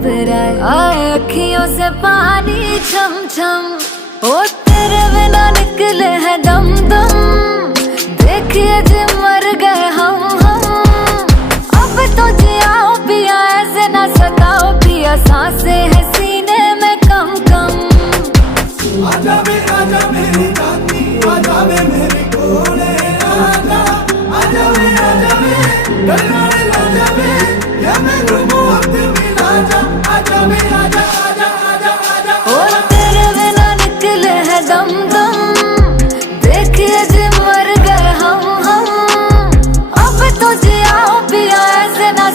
घबराए, आए अखियों से पानी छम छम, ओ तेरे बिना निकले हैं दम दम, देखिए जी मर गए हम। अब तो जियाओ पिया ऐसे ना सताओ पिया, सांसें हैं सीने में कम कम। आजा मेरी रानी, आजा वे मेरे कोने, आजा वे